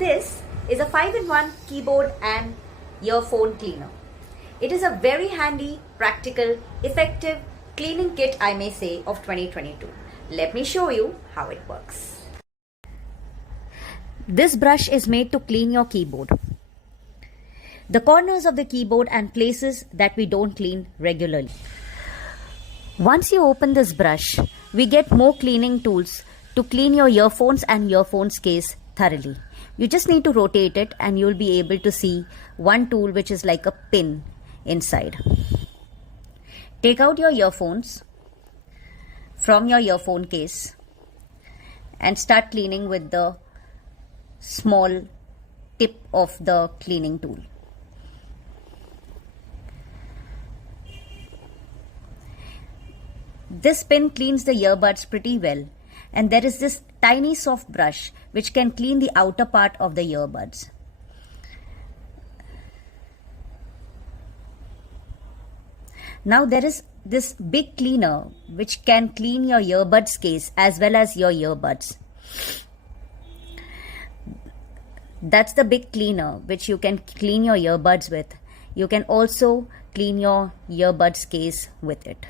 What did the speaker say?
This is a 5-in-1 keyboard and earphone cleaner. It is a very handy, practical, effective cleaning kit, I may say, of 2022. Let me show you how it works. This brush is made to clean your keyboard. The corners of the keyboard and places that we don't clean regularly. Once you open this brush, we get more cleaning tools to clean your earphones and earphones case thoroughly. You just need to rotate it and you'll be able to see one tool which is like a pin inside. Take out your earphones from your earphone case and start cleaning with the small tip of the cleaning tool. This pin cleans the earbuds pretty well, and there is this tiny soft brush which can clean the outer part of the earbuds. Now there is this big cleaner which can clean your earbuds case as well as your earbuds. That's the big cleaner which you can clean your earbuds with. You can also clean your earbuds case with it.